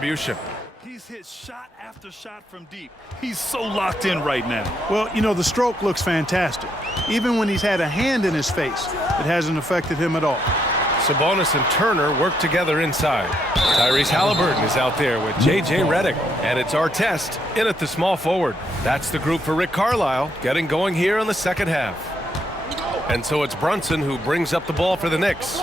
He's hit shot after shot from deep. He's so locked in right now. Well, you know, the stroke looks fantastic. Even when he's had a hand in his face, it hasn't affected him at all. Sabonis and Turner work together inside. Tyrese Haliburton is out there with J.J. Redick. And it's Artest in at the small forward. That's the group for Rick Carlisle getting going here in the second half. And so it's Brunson who brings up the ball for the Knicks.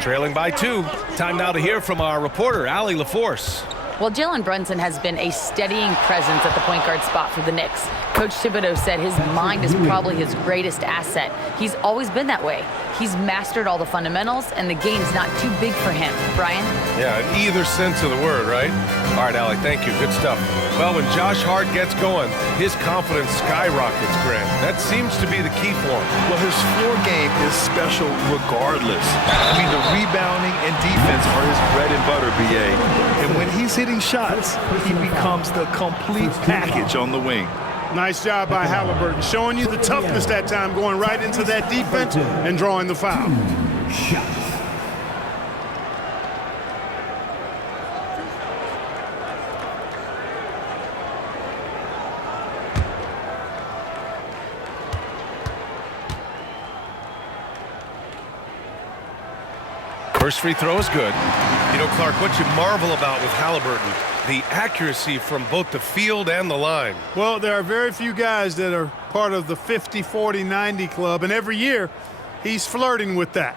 Trailing by 2. Time now to hear from our reporter, Allie LaForce. Well, Jalen Brunson has been a steadying presence at the point guard spot for the Knicks. Coach Thibodeau said his mind is probably his greatest asset. He's always been that way. He's mastered all the fundamentals, and the game's not too big for him. Brian? Yeah, in either sense of the word, right? All right, Allie, thank you. Good stuff. Well, when Josh Hart gets going, his confidence skyrockets, Grant. That seems to be the key for him. Well, his floor game is special regardless. I mean, the rebounding and defense are his bread and butter, B.A. And when he's hitting shots, he becomes the complete package on the wing. Nice job by Haliburton, showing you the toughness that time, going right into that defense and drawing the foul. First free throw is good. You know, Clark, what you marvel about with Haliburton, the accuracy from both the field and the line. Well, there are very few guys that are part of the 50, 40, 90 club, and every year he's flirting with that.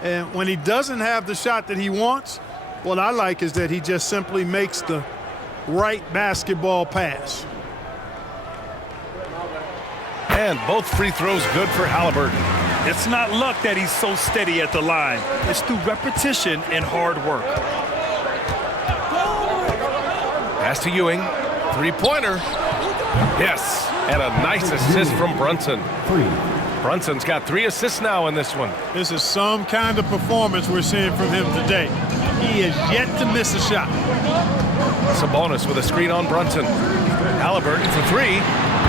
And when he doesn't have the shot that he wants, what I like is that he just simply makes the right basketball pass. And both free throws good for Haliburton. It's not luck that he's so steady at the line. It's through repetition and hard work. Pass to Ewing. Three-pointer. Yes. And a nice assist from Brunson. Brunson's got 3 assists now in this one. This is some kind of performance we're seeing from him today. He has yet to miss a shot. Sabonis with a screen on Brunson. Haliburton for 3.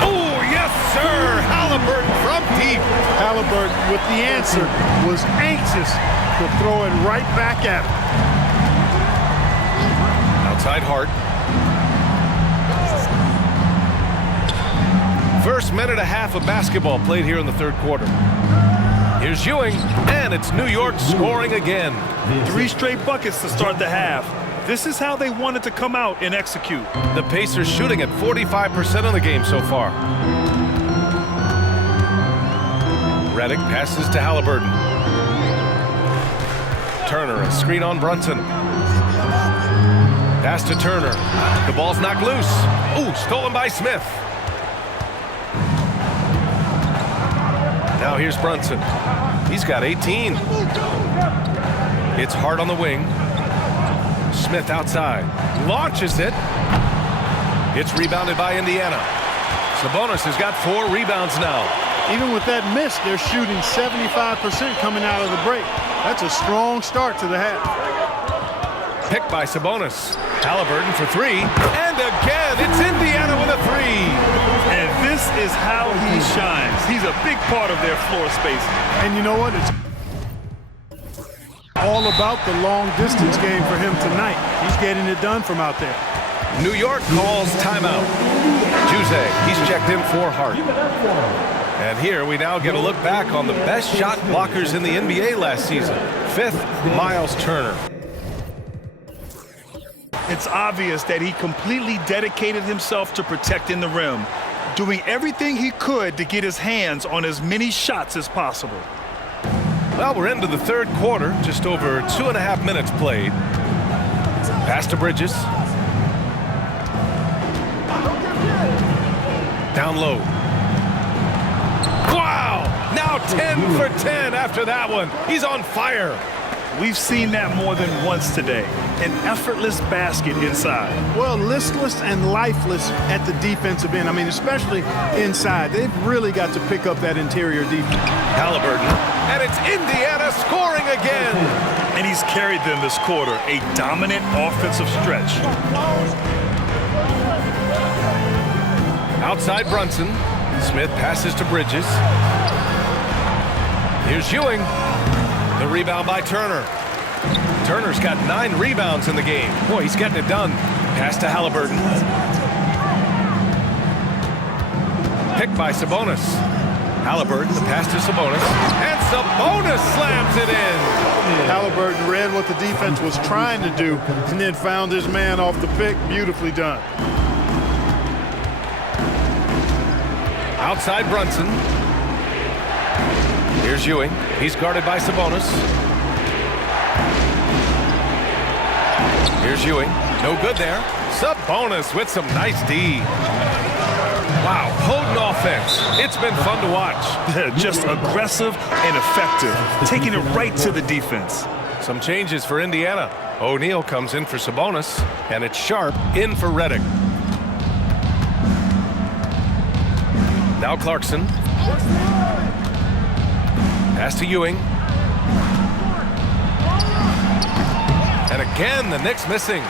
Oh, yes, sir! Haliburton from deep. Haliburton with the answer was anxious to throw it right back at him. Outside Hart. First minute and a half of basketball played here in the third quarter. Here's Ewing, and it's New York scoring again. 3 straight buckets to start the half. This is how they wanted to come out and execute. The Pacers shooting at 45% in the game so far. Redick passes to Haliburton. Turner, a screen on Brunson. Pass to Turner. The ball's knocked loose. Ooh, stolen by Smith. Now here's Brunson. He's got 18. It's Hart on the wing. Smith outside. Launches it. It's rebounded by Indiana. Sabonis has got 4 rebounds now. Even with that miss, they're shooting 75% coming out of the break. That's a strong start to the half. Picked by Sabonis. Haliburton for 3. And again, it's Indiana with a 3. And this is how he shines. He's a big part of their floor space. And you know what? It's all about the long distance game for him tonight. He's getting it done from out there. New York calls timeout. Juzay, he's checked in for Hart. And here we now get a look back on the best shot blockers in the NBA last season. 5th, Miles Turner. It's obvious that he completely dedicated himself to protecting the rim, doing everything he could to get his hands on as many shots as possible. Well, we're into the third quarter, just over 2.5 minutes played. Pass to Bridges. Down low. Wow! Now 10 for 10 after that one. He's on fire. We've seen that more than once today. An effortless basket inside. Well, listless and lifeless at the defensive end. I mean, especially inside. They've really got to pick up that interior defense. Haliburton. And it's Indiana scoring again. And he's carried them this quarter. A dominant offensive stretch. Outside Brunson. Smith passes to Bridges. Here's Ewing. The rebound by Turner. Turner's got 9 rebounds in the game. Boy, he's getting it done. Pass to Haliburton. Picked by Sabonis. Haliburton, the pass to Sabonis. And Sabonis slams it in. Haliburton read what the defense was trying to do and then found his man off the pick. Beautifully done. Outside Brunson. Here's Ewing. He's guarded by Sabonis. Here's Ewing. No good there. Sabonis with some nice D. Wow, potent offense. It's been fun to watch. Just aggressive and effective, taking it right to the defense. Some changes for Indiana. O'Neal comes in for Sabonis, and it's Sharp in for Redick. Now Clarkson. Pass to Ewing. And again, the Knicks missing.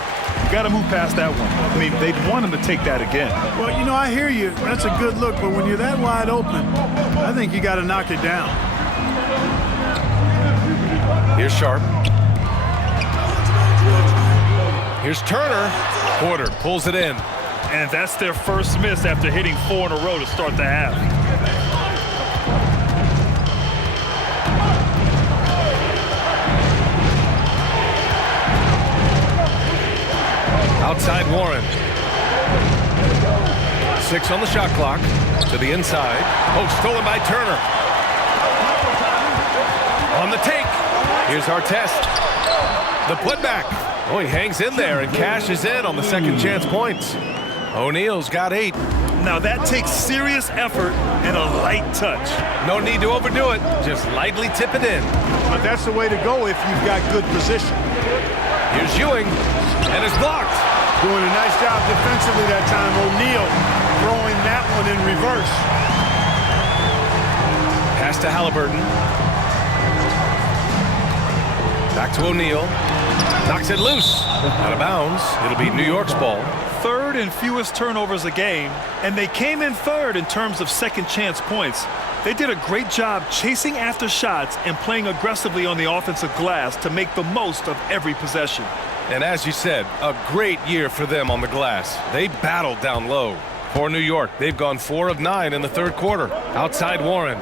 Got to move past that one. I mean, they'd want him to take that again. Well, you know, I hear you. That's a good look, but when you're that wide open, I think you got to knock it down. Here's Sharp. Here's Turner. Porter pulls it in. And that's their first miss after hitting 4 in a row to start the half. Outside Warren. 6 on the shot clock. To the inside. Oh, stolen by Turner. On the take. Here's Artest. The putback. Oh, he hangs in there and cashes in on the second chance points. O'Neal's got 8. Now that takes serious effort and a light touch. No need to overdo it. Just lightly tip it in. But that's the way to go if you've got good position. Here's Ewing. And it's blocked. Doing a nice job defensively that time. O'Neal throwing that one in reverse. Pass to Haliburton. Back to O'Neal. Knocks it loose. Out of bounds. It'll be New York's ball. Third and fewest turnovers a game, and they came in third in terms of second chance points. They did a great job chasing after shots and playing aggressively on the offensive glass to make the most of every possession. And as you said, a great year for them on the glass. They battled down low. For New York, they've gone 4 of 9 in the third quarter. Outside Warren.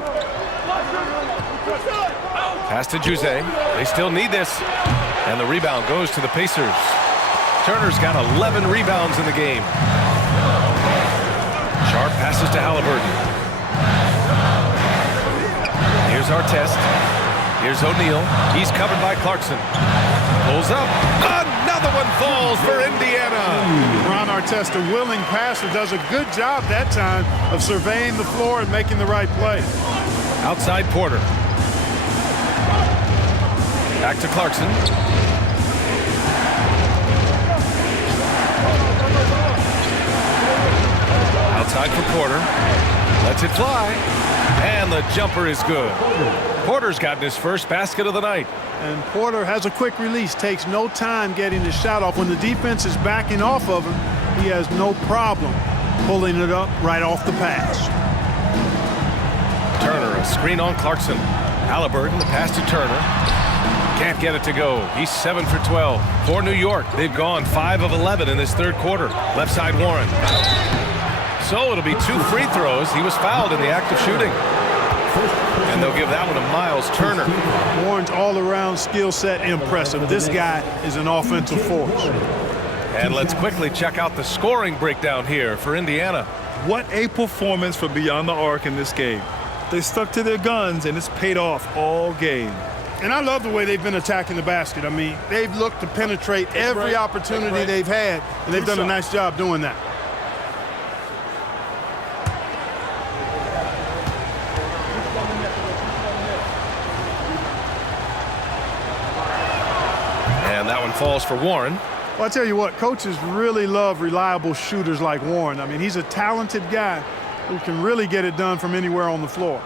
Pass to Jose. They still need this. And the rebound goes to the Pacers. Turner's got 11 rebounds in the game. Sharp passes to Haliburton. Here's Artest. Here's O'Neal. He's covered by Clarkson. Pulls up. Another one falls for Indiana. Ron Artest, a willing passer, does a good job that time of surveying the floor and making the right play. Outside Porter. Back to Clarkson. Outside for Porter. Lets it fly. And the jumper is good. Porter's gotten his first basket of the night. And Porter has a quick release, takes no time getting his shot off. When the defense is backing off of him, he has no problem pulling it up right off the pass. Turner, a screen on Clarkson. Haliburton, the pass to Turner. Can't get it to go. He's 7 for 12. For New York, they've gone 5 of 11 in this third quarter. Left side Warren. So it'll be 2 free throws. He was fouled in the act of shooting. And they'll give that one to Miles Turner. Warren's all-around skill set impressive. This guy is an offensive force. And let's quickly check out the scoring breakdown here for Indiana. What a performance for Beyond the Arc in this game. They stuck to their guns, and it's paid off all game. And I love the way they've been attacking the basket. I mean, they've looked to penetrate every opportunity they've had, and they've done a nice job doing that. And that one falls for Warren. Well, I tell you what, coaches really love reliable shooters like Warren. I mean, he's a talented guy who can really get it done from anywhere on the floor.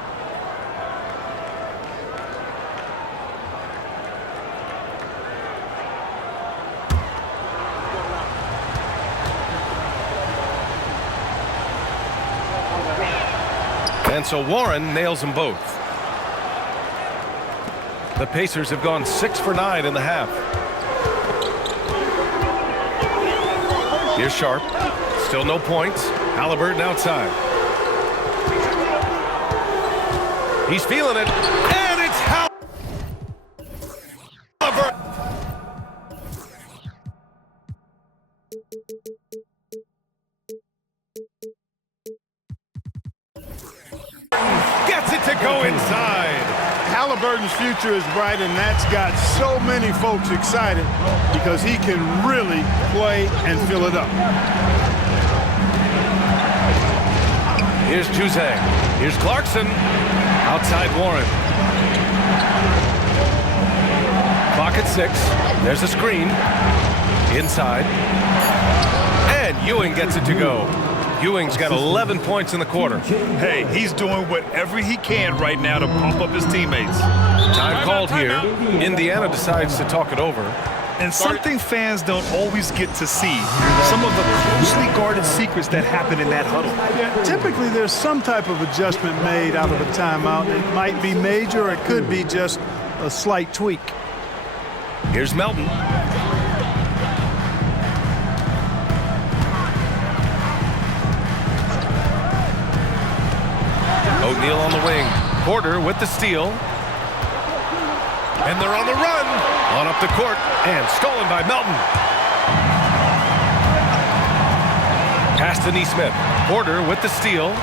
And so Warren nails them both. The Pacers have gone 6 for 9 in the half. Here's Sharp. Still no points. Haliburton outside. He's feeling it. And it's Haliburton. Gets it to go inside. Haliburton's future is bright, and that's got so many folks excited because he can really play and fill it up. Here's Jose. Here's Clarkson. Outside Warren. Clock at 6. There's a screen. Inside. And Ewing gets it to go. Ewing's got 11 points in the quarter. Hey, he's doing whatever he can right now to pump up his teammates. Time called here. Indiana decides to talk it over. And something fans don't always get to see, some of the closely guarded secrets that happen in that huddle. Yeah, typically there's some type of adjustment made out of a timeout. It might be major, or it could be just a slight tweak. Here's Melton. O'Neal on the wing. Porter with the steal. And they're on the run. On up the court. And stolen by Melton. Pass to Nesmith. Porter with the steal.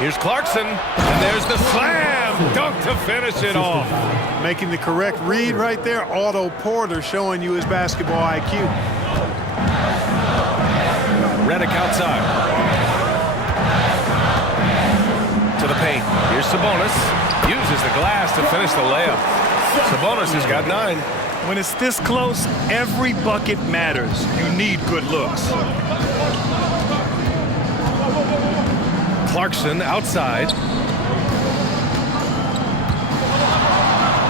Here's Clarkson. And there's the slam. Dunk to finish it off. Making the correct read right there. Otto Porter showing you his basketball IQ. Redick outside. To the paint. Here's Sabonis. Uses the glass to finish the layup. Sabonis has got 9. When it's this close, every bucket matters. You need good looks. Clarkson outside.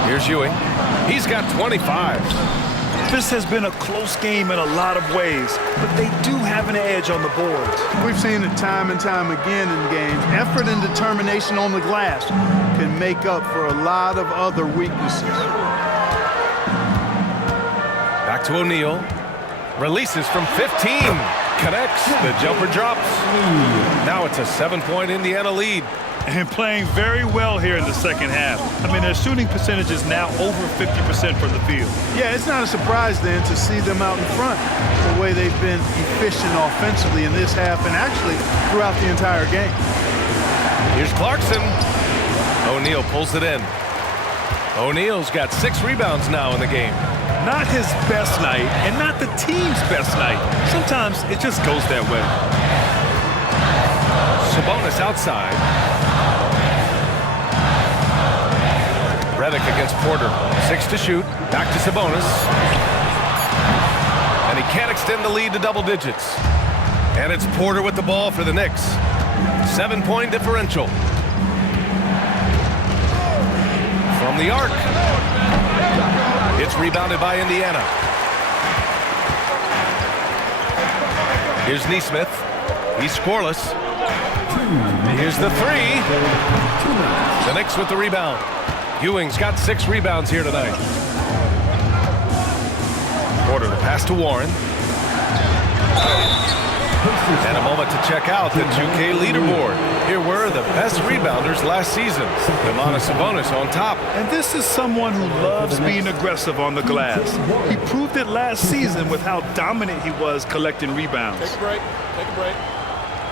Here's Ewing. He's got 25. This has been a close game in a lot of ways, but they do have an edge on the boards. We've seen it time and time again in games. Effort and determination on the glass can make up for a lot of other weaknesses. Back to O'Neal. Releases from 15. Connects. The jumper drops. Now it's a 7-point Indiana lead. And playing very well here in the second half. I mean, their shooting percentage is now over 50% from the field. Yeah, it's not a surprise then to see them out in front the way they've been efficient offensively in this half and actually throughout the entire game. Here's Clarkson. O'Neal pulls it in. O'Neal's got 6 rebounds now in the game. Not his best night and not the team's best night. Sometimes it just goes that way. Sabonis outside. Redick against Porter. 6 to shoot. Back to Sabonis. And he can't extend the lead to double digits. And it's Porter with the ball for the Knicks. 7-point differential. From the arc. It's rebounded by Indiana. Here's Nesmith. He's scoreless. Here's the 3. The Knicks with the rebound. Ewing's got 6 rebounds here tonight. Porter, the pass to Warren. And a moment to check out the 2K leaderboard. Here were the best rebounders last season. Domantas Sabonis on top. And this is someone who loves being aggressive on the glass. He proved it last season with how dominant he was collecting rebounds. Take a break. Take a break.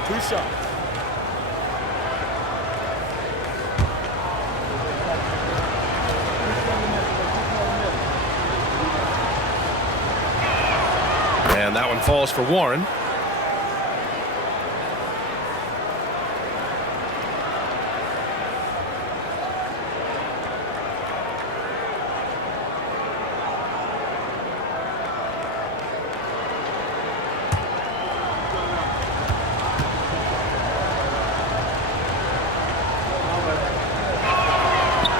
2 shots. And that one falls for Warren.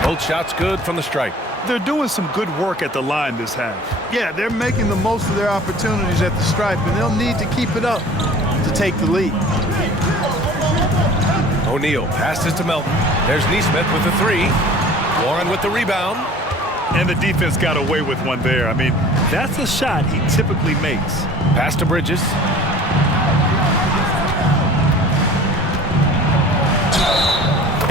Both shots good from the stripe. They're doing some good work at the line this half. Yeah, they're making the most of their opportunities at the stripe, and they'll need to keep it up to take the lead. O'Neal passes to Melton. There's Nesmith with the 3. Warren with the rebound. And the defense got away with one there. I mean, that's a shot he typically makes. Pass to Bridges.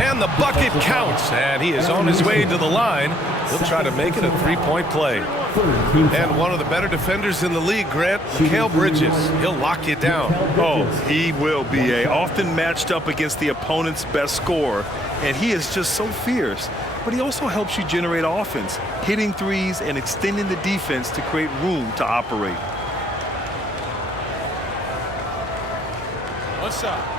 And the bucket counts, and he is on his way to the line. He'll try to make it a three-point play. And one of the better defenders in the league, Grant, Mikal Bridges. He'll lock you down. Oh, he will be often matched up against the opponent's best scorer, and he is just so fierce. But he also helps you generate offense, hitting threes and extending the defense to create room to operate. One shot.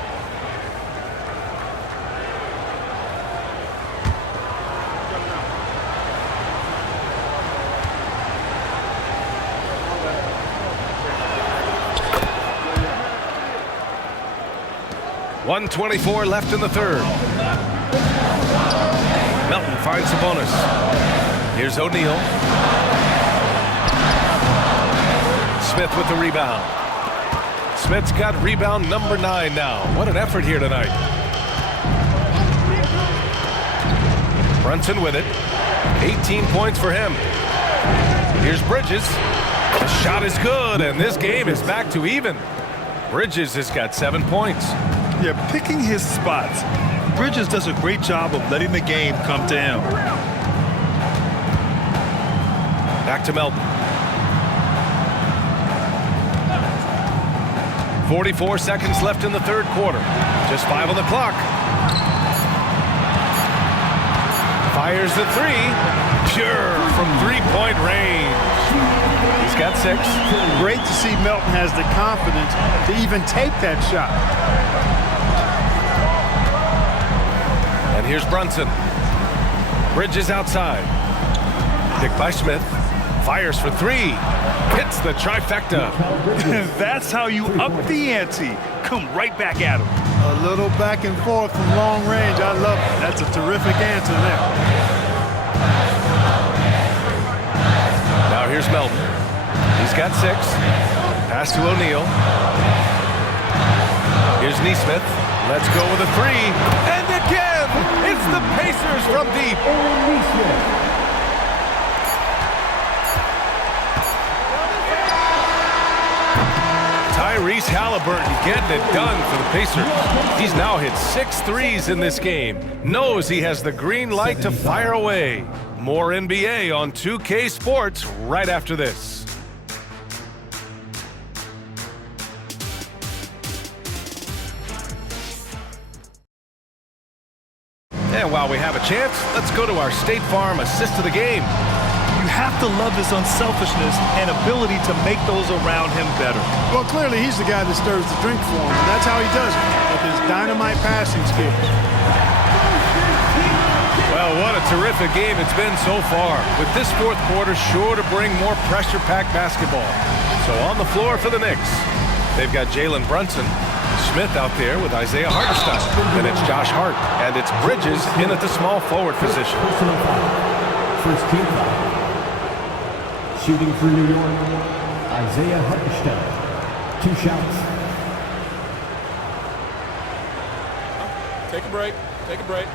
.124 left in the third. Melton finds the bonus. Here's O'Neal. Smith with the rebound. Smith's got rebound number 9 now. What an effort here tonight. Brunson with it. 18 points for him. Here's Bridges. The shot is good, and this game is back to even. Bridges has got 7 points. Yeah, picking his spots. Bridges does a great job of letting the game come to him. Back to Melton. 44 seconds left in the third quarter. Just 5 on the clock. Fires the three. Pure from three-point range. He's got 6. Great to see Melton has the confidence to even take that shot. And here's Brunson. Bridges outside. Picked by Smith. Fires for 3. Hits the trifecta. That's how you up the ante. Come right back at him. A little back and forth from long range. I love it. That's a terrific answer there. Now here's Melton. He's got 6. Pass to O'Neal. Here's Nesmith. Let's go with a 3. And again, it's the Pacers from deep. Tyrese Haliburton getting it done for the Pacers. He's now hit 6 threes in this game. Knows he has the green light to fire away. More NBA on 2K Sports right after this. And while we have a chance, let's go to our State Farm assist of the game. You have to love his unselfishness and ability to make those around him better. Well, clearly he's the guy that stirs the drink for him, and that's how he does it, with his dynamite passing skills. Well, what a terrific game it's been so far, with this fourth quarter sure to bring more pressure-packed basketball. So on the floor for the Knicks, they've got Jalen Brunson, Smith out there with Isaiah Hartenstein, then it's Josh Hart, and it's Bridges in at the small forward position. First team foul. Shooting for New York, Isaiah Hartenstein. 2 shots. Take a break. Take a break.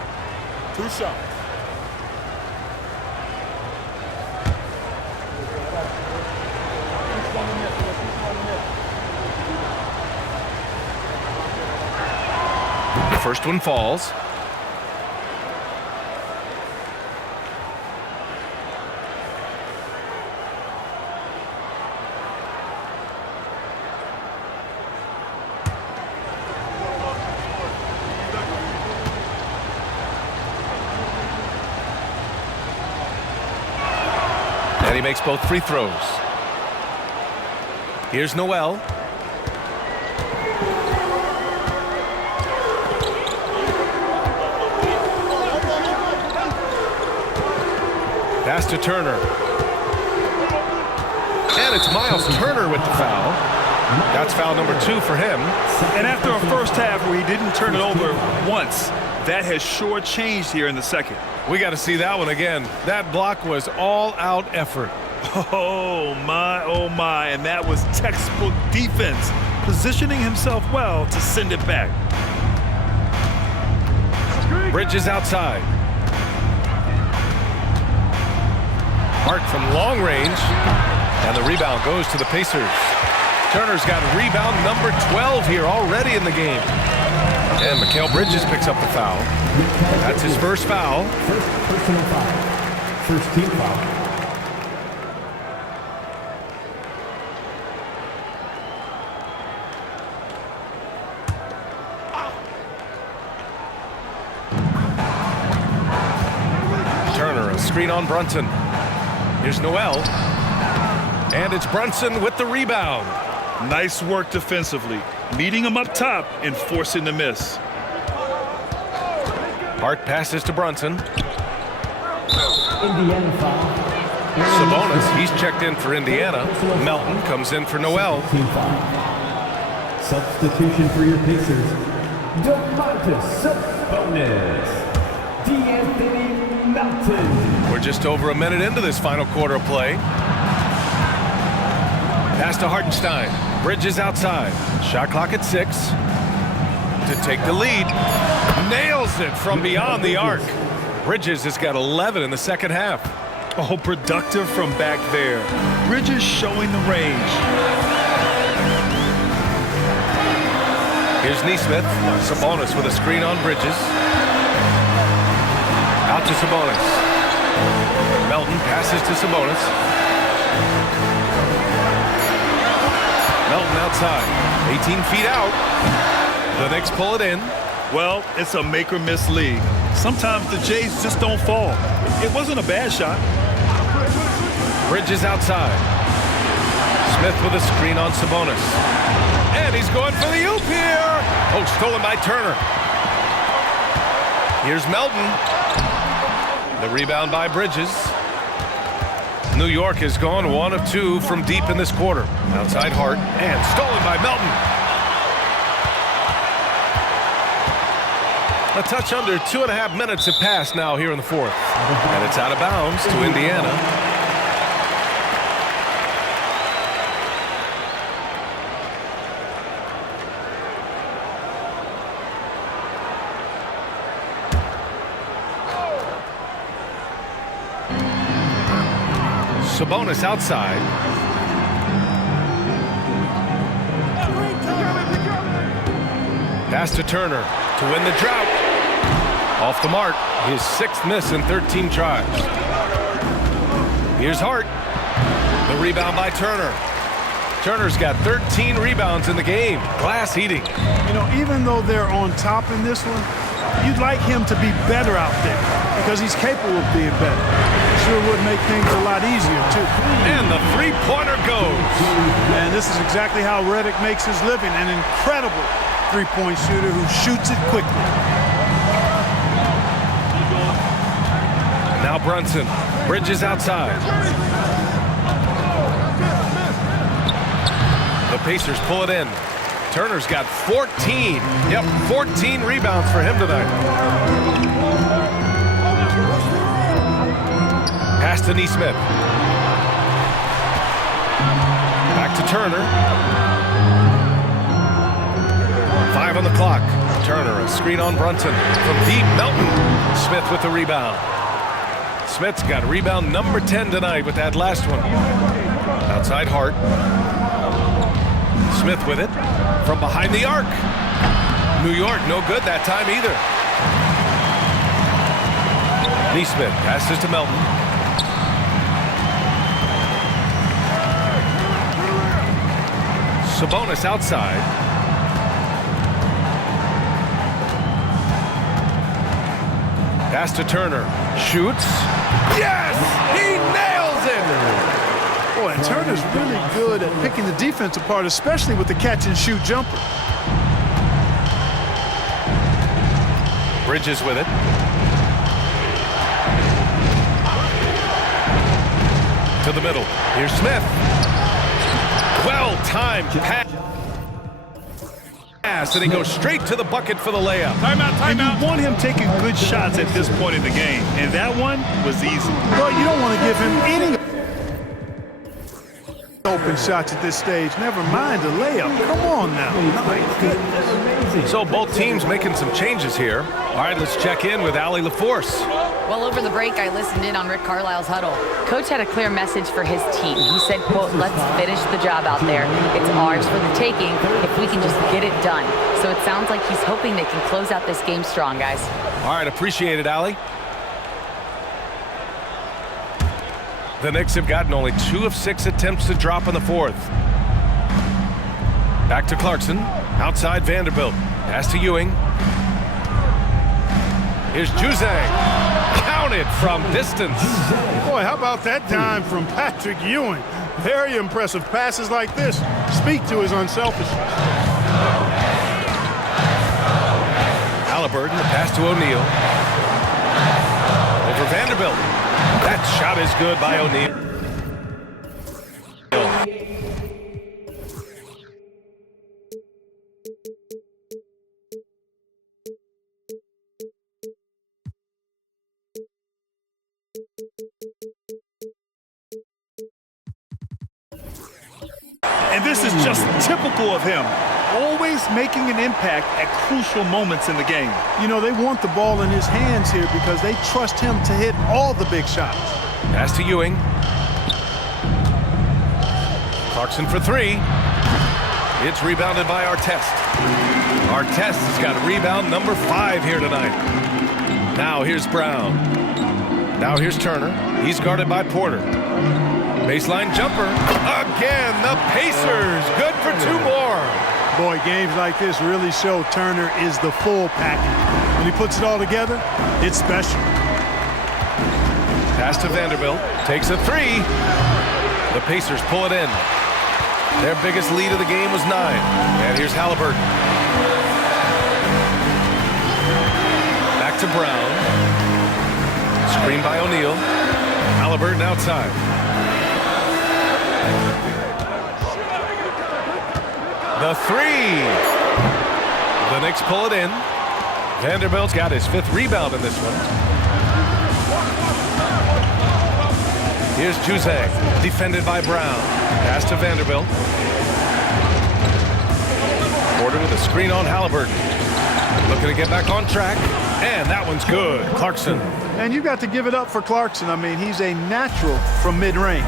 2 shots. The first one falls. And he makes both free throws. Here's Noel. Pass to Turner. And it's Miles Turner with the foul. That's foul number 2 for him. And after a first half where he didn't turn it over once, that has sure changed here in the second. We got to see that one again. That block was all-out effort. Oh my, and that was textbook defense, positioning himself well to send it back. Bridges outside. Hart from long range. And the rebound goes to the Pacers. Turner's got rebound number 12 here already in the game. And Mikal Bridges picks up the foul. That's his first foul. First personal foul. First team foul. Turner, a screen on Brunson. Here's Noel. And it's Brunson with the rebound. Nice work defensively, meeting him up top and forcing the miss. Hart passes to Brunson. Indiana foul. Sabonis, he's checked in for Indiana. Melton comes in for Noel. Team foul. Substitution for your Pacers. Domantas Sabonis. D'Anthony Melton. We're just over a minute into this final quarter of play. Pass to Hartenstein. Bridges outside. Shot clock at 6. To take the lead. Nails it from beyond the arc. Bridges has got 11 in the second half. Oh, productive from back there. Bridges showing the range. Here's Nesmith. Sabonis with a screen on Bridges. Out to Sabonis. Melton passes to Sabonis. Melton outside. 18 feet out. The Knicks pull it in. Well, it's a make or miss league. Sometimes the Jays just don't fall. It wasn't a bad shot. Bridges outside. Smith with a screen on Sabonis. And he's going for the oop here. Oh, stolen by Turner. Here's Melton. The rebound by Bridges. New York has gone 1 of 2 from deep in this quarter. Outside Hart. And stolen by Melton. A touch under 2.5 minutes have passed now here in the fourth. And it's out of bounds to Indiana. Sabonis outside. Pass to Turner to win the drought. Off the mark, his 6th miss in 13 tries. Here's Hart. The rebound by Turner. Turner's got 13 rebounds in the game. Glass heating. You know, even though they're on top in this one, you'd like him to be better out there because he's capable of being better. Sure would make things a lot easier, too. And the three-pointer goes. And this is exactly how Redick makes his living. An incredible three-point shooter who shoots it quickly. Now Brunson. Bridges outside. The Pacers pull it in. Turner's got 14. Yep, 14 rebounds for him tonight. Pass to Nesmith. Back to Turner. 5 on the clock. Turner, a screen on Brunson. From deep, Melton. Smith with the rebound. Smith's got rebound number 10 tonight with that last one. Outside Hart. Smith with it. From behind the arc. New York, no good that time either. Nesmith passes to Melton. Sabonis outside. Pass to Turner. Shoots. Yes! He nails it! Boy, and Turner's really good at picking the defense apart, especially with the catch-and-shoot jumper. Bridges with it. To the middle. Here's Smith. Well-timed pass. And he goes straight to the bucket for the layup. Timeout, And timeout. you want him taking good shots at this point in the game, and that one was easy. Well, you don't want to give him any. Open shots at this stage. Never mind a layup. Come on now. Amazing. So both teams making some changes here. All right, let's check in with Allie LaForce. Well, over the break, I listened in on Rick Carlisle's huddle. Coach had a clear message for his team. He said, quote, "Let's finish the job out there. It's ours for the taking if we can just get it done." So it sounds like he's hoping they can close out this game strong, guys. All right, appreciate it, Allie. The Knicks have gotten only 2 of 6 attempts to drop in the fourth. Back to Clarkson. Outside Vanderbilt. Pass to Ewing. Here's Juzang. Counted from distance. Boy, how about that dime from Patrick Ewing? Very impressive. Passes like this speak to his unselfishness. Haliburton, the pass to O'Neal. Over Vanderbilt. That shot is good by O'Neal. And this is just typical of him. Always making an impact at crucial moments in the game. You know, they want the ball in his hands here because they trust him to hit all the big shots. Pass to Ewing. Clarkson for 3. It's rebounded by Artest. Artest has got rebound number 5 here tonight. Now here's Brown. Now here's Turner. He's guarded by Porter. Baseline jumper. Again, the Pacers. Good for 2 more. Boy, games like this really show Turner is the full package. When he puts it all together, it's special. Pass to Vanderbilt. Takes a 3. The Pacers pull it in. Their biggest lead of the game was 9. And here's Haliburton. Back to Brown. Screen by O'Neal. Haliburton outside. The 3. The Knicks pull it in. Vanderbilt's got his 5th rebound in this one. Here's Juzang, defended by Brown. Pass to Vanderbilt. Porter with a screen on Haliburton. Looking to get back on track. And that one's good. Clarkson. And you got to give it up for Clarkson. I mean, he's a natural from mid-range.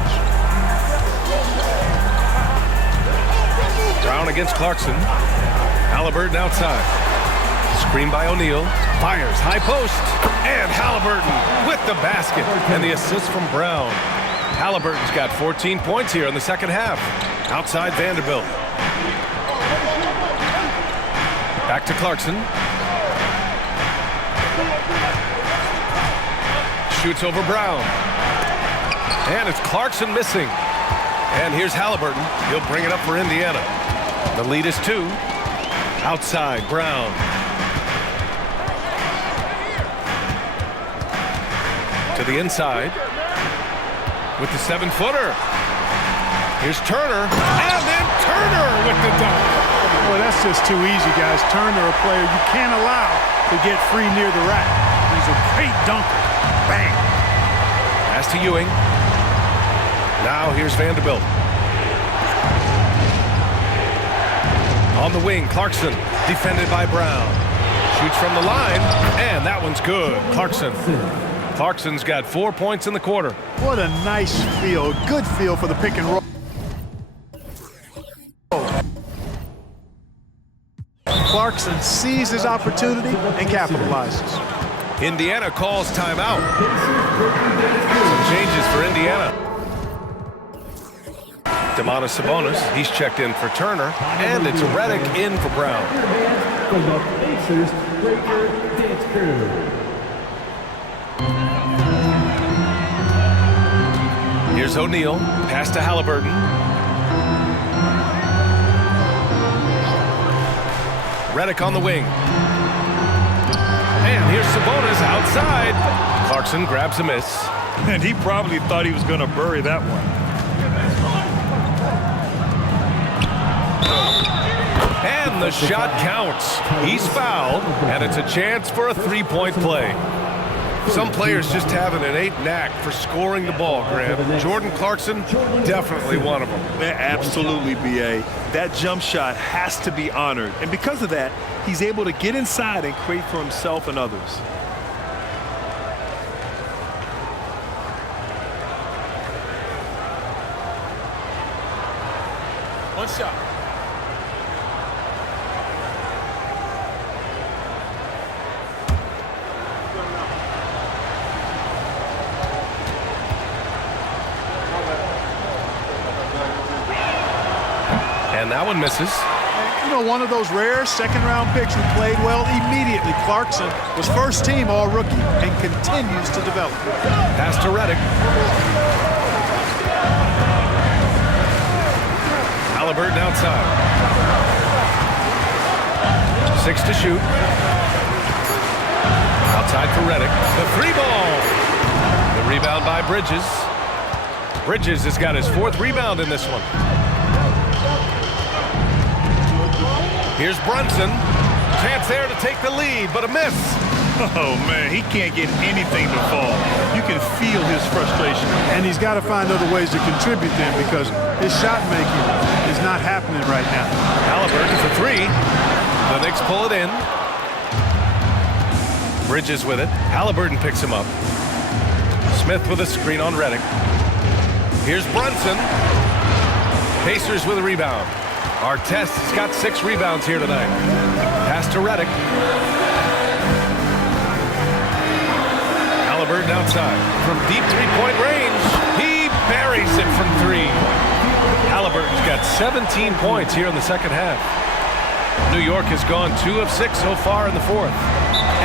Brown against Clarkson. Haliburton outside. Screen by O'Neal. Fires high post. And Haliburton with the basket. And the assist from Brown. Haliburton's got 14 points here in the second half. Outside Vanderbilt. Back to Clarkson. Shoots over Brown. And it's Clarkson missing. And here's Haliburton. He'll bring it up for Indiana. The lead is 2. Outside, Brown. To the inside. With the 7-footer. Here's Turner. And then Turner with the dunk. Boy, that's just too easy, guys. Turner, a player you can't allow to get free near the rack. He's a great dunker. Bang. Pass to Ewing. Now here's Vanderbilt. On the wing, Clarkson, defended by Brown. Shoots from the line, and that one's good. Clarkson. Clarkson's got 4 points in the quarter. What a nice feel. Good feel for the pick and roll. Clarkson sees his opportunity and capitalizes. Indiana calls timeout. Some changes for Indiana. Domantas Sabonis, he's checked in for Turner, and it's Redick in for Brown. From the Pacers Breaker Dance Crew. Here's O'Neal, pass to Haliburton. Redick on the wing. And here's Sabonis outside. Clarkson grabs a miss. And he probably thought he was going to bury that one. And the shot counts. He's fouled, and it's a chance for a 3-point play. Some players just have an innate knack for scoring the ball, Graham. Jordan Clarkson, definitely one of them. Man, absolutely, B.A. That jump shot has to be honored. And because of that, he's able to get inside and create for himself and others. One shot. And that one misses. You know, one of those rare second-round picks who played well immediately. Clarkson was first team all-rookie and continues to develop. Pass to Redick. Haliburton outside. 6 to shoot. Outside for Redick. The three ball. The rebound by Bridges. Bridges has got his 4th rebound in this one. Here's Brunson. Chance there to take the lead, but a miss. Oh, man, he can't get anything to fall. You can feel his frustration. And he's got to find other ways to contribute then because his shot making is not happening right now. Haliburton for 3. The Knicks pull it in. Bridges with it. Haliburton picks him up. Smith with a screen on Redick. Here's Brunson. Pacers with a rebound. Artest has got 6 rebounds here tonight. Pass to Redick. Haliburton outside. From deep three-point range, he buries it from 3. Haliburton's got 17 points here in the second half. New York has gone 2 of 6 so far in the 4th.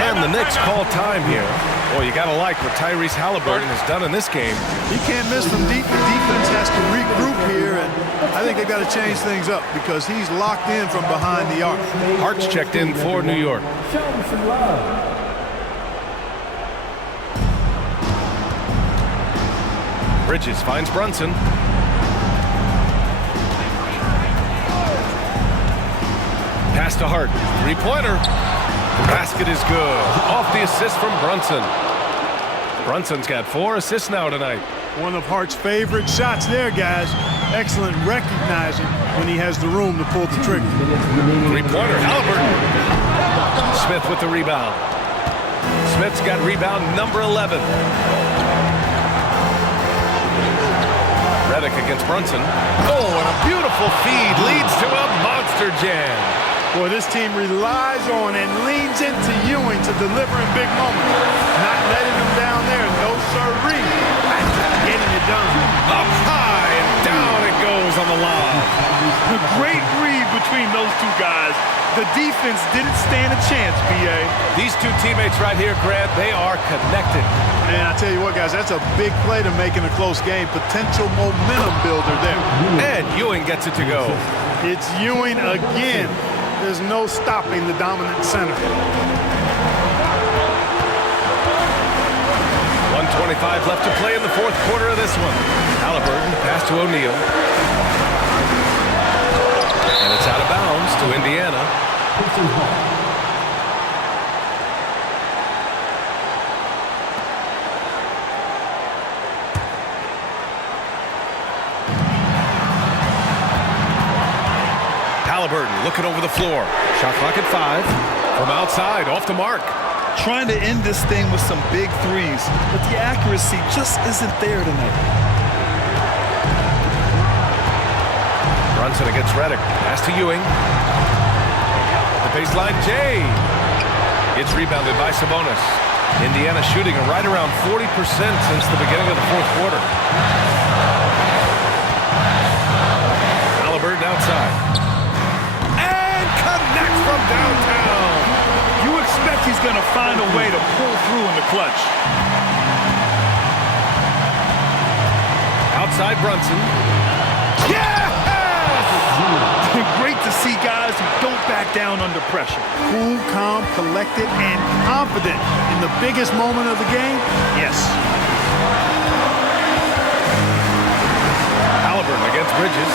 And the Knicks call time here. Boy, you got to like what Tyrese Haliburton has done in this game. He can't miss from deep. The defense has to regroup here, and I think they've got to change things up because he's locked in from behind the arc. Hart's checked in for New York. Show him some love. Bridges finds Brunson. Pass to Hart. Three-pointer. The basket is good. Off the assist from Brunson. Brunson's got 4 assists now tonight. One of Hart's favorite shots there, guys. Excellent recognizing when he has the room to pull the trigger. Three-pointer. Haliburton. Smith with the rebound. Smith's got rebound number 11. Redick against Brunson. Oh, and a beautiful feed leads to a monster jam. Boy, this team relies on and leans into Ewing to deliver in big moments. Not letting him down there. No sirree. Getting it done. Up high and down it goes on the lob. A great read between those two guys. The defense didn't stand a chance, B.A. These two teammates right here, Grant, they are connected. And I tell you what, guys, that's a big play to make in a close game. Potential momentum builder there. And Ewing gets it to go. It's Ewing again. There's no stopping the dominant center. 1:25 left to play in the 4th quarter of this one. Haliburton pass to O'Neal. And it's out of bounds to Indiana. Haliburton looking over the floor. Shot clock at 5. From outside, off the mark. Trying to end this thing with some big threes, but the accuracy just isn't there tonight. Brunson against Redick. Pass to Ewing. The baseline, Jay. It's rebounded by Sabonis. Indiana shooting right around 40% since the beginning of the 4th quarter. Haliburton outside. And connects from downtown. You expect he's going to find a way to pull through in the clutch. Outside Brunson. Yes! Great to see guys who don't back down under pressure. Cool, calm, collected, and confident in the biggest moment of the game. Yes. Haliburton against Bridges.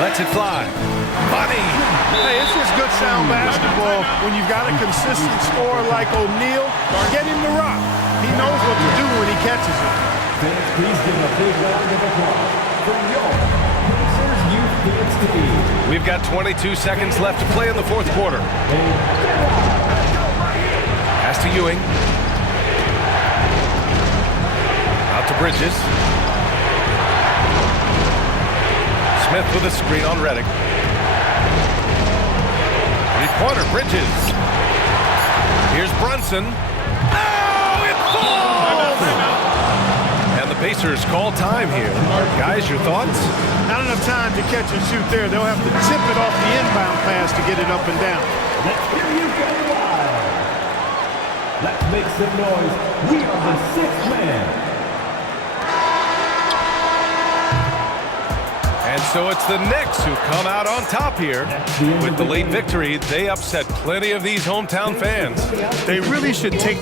Lets it fly. Money. Hey, it's just good sound basketball when you've got a consistent scorer like O'Neal. Get him the rock. He knows what to do when he catches it. Fans, please give a big round of applause for your Pacers Youth Dance Team. We've got 22 seconds left to play in the fourth quarter. Pass to Ewing. Out to Bridges. Smith with a screen on Redick. Three-pointer, Bridges. Here's Brunson. Oh, it falls! And the Pacers call time here. Guys, your thoughts? Not enough time to catch and shoot there. They'll have to tip it off the inbound pass to get it up and down. Let's hear you go wild. Let's make some noise. We are the sixth man. And so it's the Knicks who come out on top here. With the late victory, they upset plenty of these hometown fans. They really should take